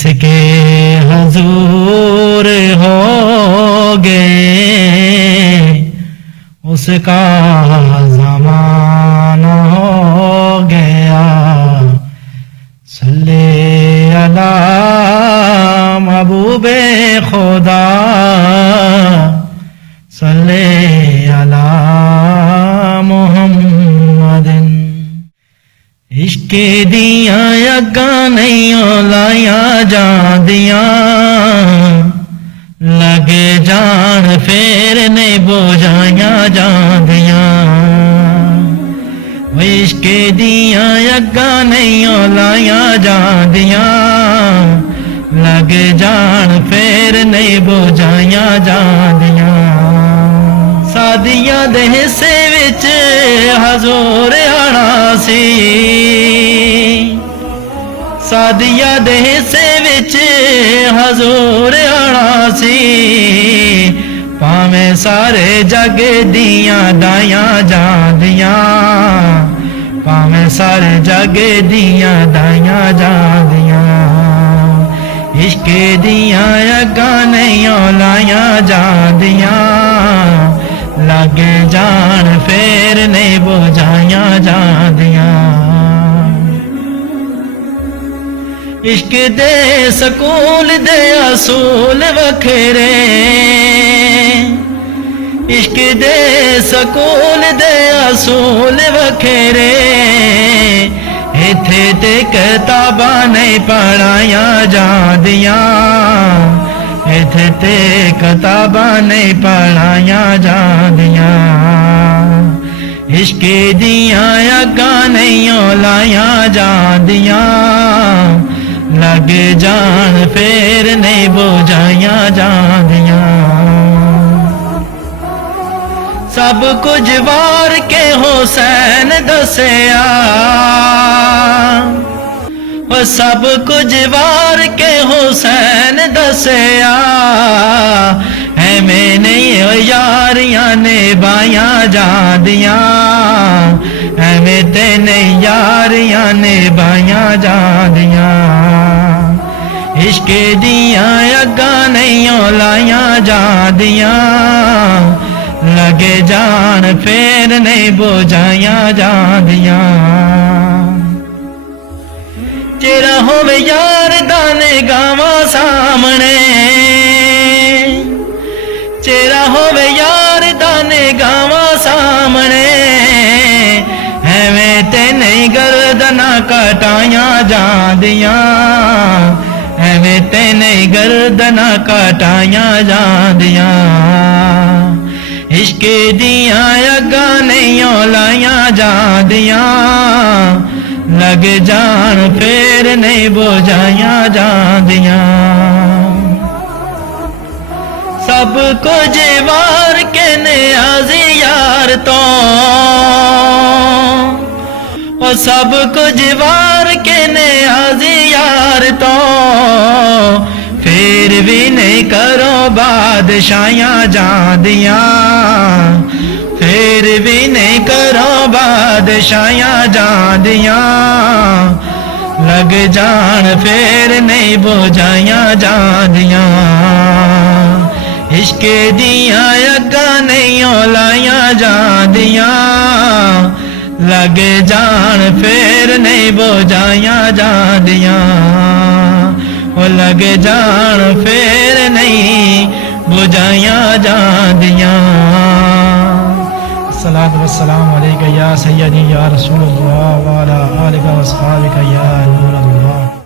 जिसके हुजूर हो गए उसका ज़माना हो गया। सल्ले अला महबूबे खुदा, सल्ले अला मुहम्मदिन। इश्क दिया अग्गा नहीं लाया जांदियां, लगे जान फेर नहीं बोझाया जांदियां। इश्क दिया अग्गा नहीं लाया जांदियां, लगे जान फेर नहीं बोझाया जांदियां। सादियां दे हिस्से विच हजूर आना सी, सादियां दे हिस्से विच हजूर आना सी। भावें सारे जग दियां दायां जांदियां, भावें सारे जग दियां दायां जांदियां। इश्क दियां अग्गां नहीं लाया जांदियां, लगे जान फेर नहीं बोझाया जांदियां। इश्क दे सकूल दे असूल वखेरे, इश्क दे सकूल दे असूल वखेरे। इत्थे ते किताबां नहीं पढ़ाया जांदियां, इत्थे ते किताबां नहीं पढ़ाया जांदियां। इश्क दियां अग्गां नहीं लाया जांदियां, लगे जान फेर नहीं बोझाया जांदियां। सब कुछ वार के हुसैन दसिया, सब कुछ वार के हुसैन दसिया। एवें नहीं यारियां ने बाया जांदियां, एवें ते नहीं यारियां ने बाया जांदियां। इश्क दियां अग्गां नहीं लाया जांदियां, लगे जान फेर नहीं बोझाया जांदियां। चेहरा होवे यार दाने गावा सामने, चेहरा होवे यार दाने गावा सामने। एवें ते नहीं गर्दना कटाया जांदियां, एवें ते नहीं गर्दना कटाया जांदियां। इश्क दियां अग्गां नहीं लाया जांदियां, लगे जान फेर नहीं बोझाया जांदियां। सब कुछ वार के नियाज़ी यार तो, और सब कुछ वार के नियाज़ी यार तो। फिर भी नहीं करो बादशाहियां जांदियां, फिर भी नहीं करो बादशाहियां जांदियां। लग जान फेर नहीं बोझाया जांदियां। इश्क दियां अग्गां नहीं लाया जांदियां, लग जान फेर नहीं बोझाया जांदियां। वो लग जान फेर नहीं बुझाया जांदियां। अस्सलातु वस्सलामु अलैका या सय्यदी या रसूलल्लाह व अला आलिका व अस्हाबिका या नूरल्लाह।